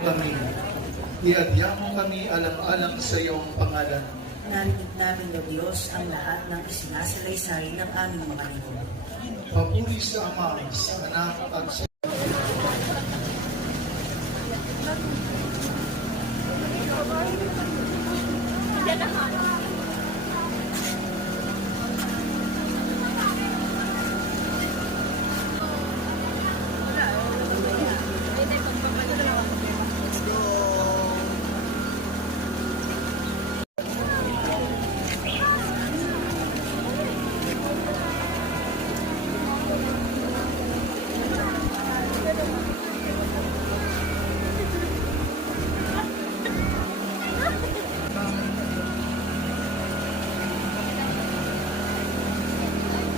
Kami, iadya mo kami alang-alang sa iyong pangalan. Narinig namin, O Diyos, ang lahat ng isinasalaysay ng aming mga lingkod. Papuri sa Ama, sa Anak at sa